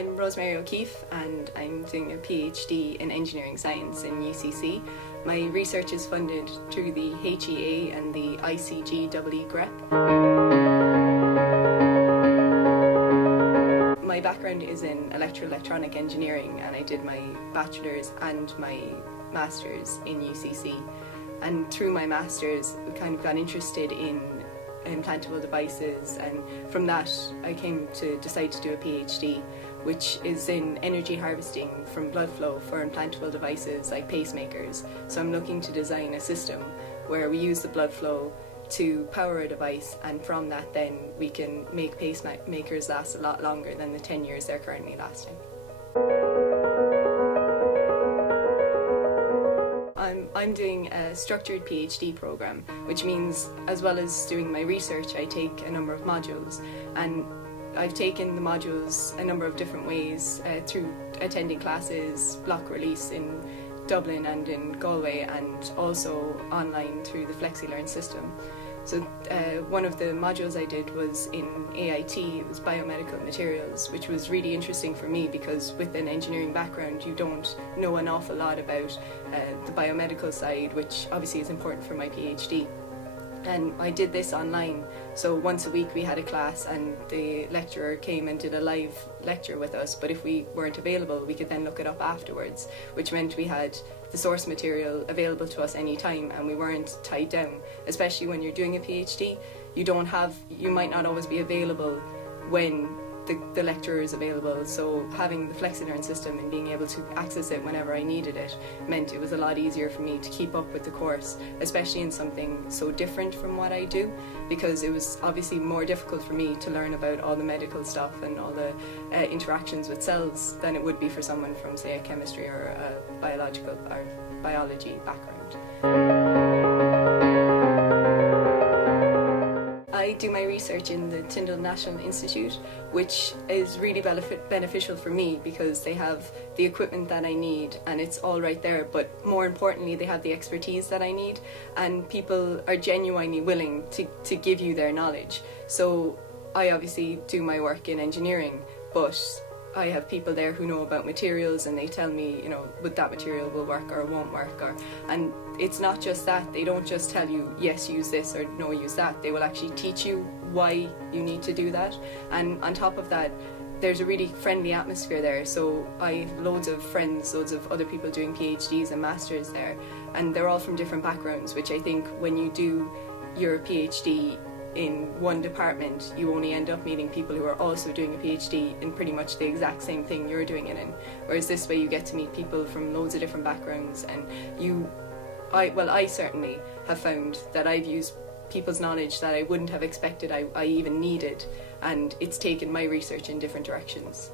I'm Rosemary O'Keeffe and I'm doing a PhD in engineering science in UCC. My research is funded through the HEA and the ICG-EE GREP. My background is in electro-electronic engineering and I did my bachelor's and my master's in UCC. And through my master's I kind of got interested in implantable devices, and from that I came to decide to do a PhD, which is in energy harvesting from blood flow for implantable devices like pacemakers. So I'm looking to design a system where we use the blood flow to power a device, and from that then we can make pacemakers last a lot longer than the 10 years they're currently lasting. I'm doing a structured PhD program, which means as well as doing my research I take a number of modules, and I've taken the modules a number of different ways through attending classes, block release in Dublin and in Galway, and also online through the Flexilearn system. So one of the modules I did was in AIT, it was biomedical materials, which was really interesting for me because with an engineering background you don't know an awful lot about the biomedical side, which obviously is important for my PhD. And I did this online, so once a week we had a class and the lecturer came and did a live lecture with us, but if we weren't available we could then look it up afterwards, which meant we had the source material available to us anytime and we weren't tied down. Especially when you're doing a PhD, you might not always be available when the lecturer is available, so having the Flexilearn system and being able to access it whenever I needed it meant it was a lot easier for me to keep up with the course, especially in something so different from what I do, because it was obviously more difficult for me to learn about all the medical stuff and all the interactions with cells than it would be for someone from, say, a chemistry or a biological or biology background. I do my research in the Tyndall National Institute, which is really beneficial for me because they have the equipment that I need and it's all right there, but more importantly they have the expertise that I need, and people are genuinely willing to give you their knowledge. So I obviously do my work in engineering, but I have people there who know about materials and they tell me, would that material will work or won't work, and it's not just that. They don't just tell you, yes, use this or no, use that. They will actually teach you why you need to do that. And on top of that, there's a really friendly atmosphere there. So I have loads of friends, loads of other people doing PhDs and masters there, and they're all from different backgrounds, which I think when you do your PhD in one department, you only end up meeting people who are also doing a PhD in pretty much the exact same thing you're doing it in. Whereas this way you get to meet people from loads of different backgrounds, and I certainly have found that I've used people's knowledge that I wouldn't have expected I even needed, and it's taken my research in different directions.